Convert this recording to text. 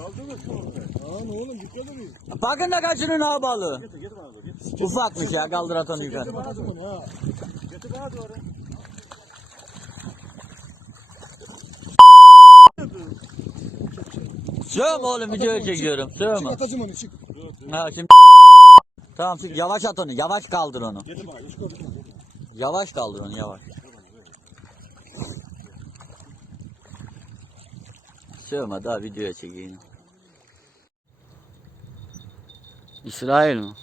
Lan oğlum dikkat edin. Bakın da kaçırın ha balığı. Getir getir bana doğru. Getir. Ufakmış ya kaldır at onu yukarı. Getir bana doğru. Ha. Getir bana doğru. Sövme oğlum videoyu çekiyorum. Sövme. Atacım onu çık. Ha şimdi Tamam şimdi yavaş at onu. Yavaş kaldır onu. Getir bana. Çık oğlum. Yavaş kaldır onu yavaş. Sövme daha videoya çekeyim. İsrail mi?